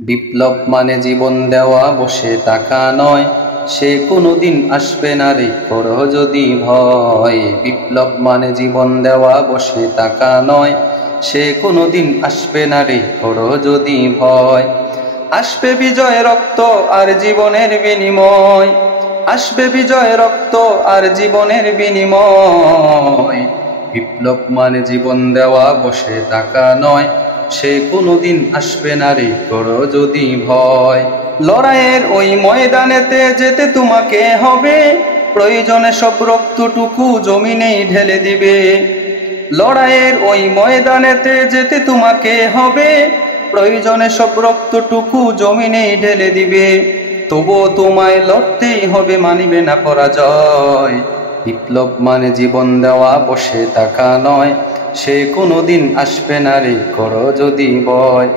বিপ্লব মানে জীবন দেওয়া, বসে থাকা নয়, সে কোনোদিন আসবে না রে করো যদি ভয়। বিপ্লব মানে জীবন দেওয়া, বসে থাকা নয়, সে কোনোদিন আসবে না রে করো যদি ভয়। আসবে বিজয় রক্ত আর জীবনের বিনিময়, আসবে বিজয় রক্ত আর জীবনের বিনিময়। বিপ্লব মানে জীবন দেওয়া, বসে থাকা নয়, সে কোনোদিন আসবে না রে করো যদি ভয়। লড়াইয়ের ওই ময়দানেতে যেতে তোমাকে হবে, প্রয়োজনে সব রক্তটুকু জমিনেই ঢেলে দিবে। লড়াইয়ের ওই ময়দানেতে যেতে তোমাকে হবে, প্রয়োজনে সব রক্তটুকু জমিনেই ঢেলে দিবে। তবুও তোমায় লড়তেই হবে, মানিবে না পরাজয়। বিপ্লব মানে জীবন দেওয়া, বসে থাকা নয়, সে কোনোদিন আসবে না রে করো যদি ভয়।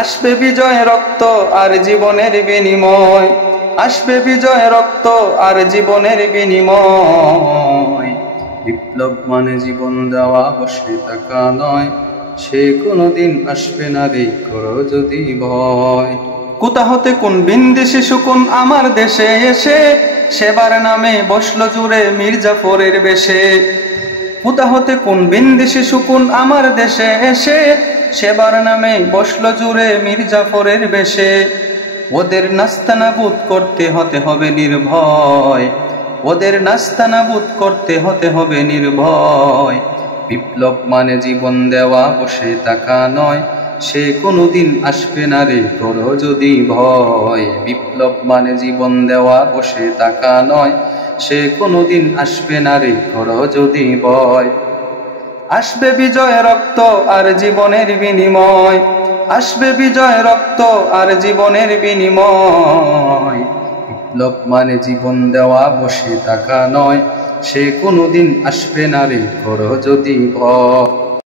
আসবে বিজয় রক্ত আর জীবনের বিনিময়, আসবে বিজয় রক্ত আর জীবনের বিনিময়। বিপ্লব মানে জীবন দেওয়া, বসে থাকা নয়, সে কোনোদিন আসবে না রে করো যদি ভয়। কোথা হতে কোন বিন্দেশি শকুন আমার দেশে এসে, সেবার নামে বসলো জুড়ে মির্জাফরের বেশে। কোথা হতে কোন বিন্দেশি শকুন আমার দেশে এসে, সেবার নামে বসলো জুড়ে মির্জাফরের বেশে। ওদের নাস্তানাবুদ করতে হতে হবে নির্ভয়, ওদের নাস্তানাবুদ করতে হতে হবে নির্ভয়। বিপ্লব মানে জীবন দেওয়া, বসে থাকা নয়, সে কোনোদিন আসবে না রে করো যদি ভয়। বিপ্লব মানে জীবন দেওয়া, বসে থাকা নয়, সে কোনোদিন আসবে না রে করো যদি ভয়। আসবে বিজয় রক্ত আর জীবনের বিনিময়, আসবে বিজয় রক্ত আর জীবনের বিনিময়। বিপ্লব মানে জীবন দেওয়া, বসে থাকা নয়, সে কোনোদিন আসবে না রে করো যদি ভয়।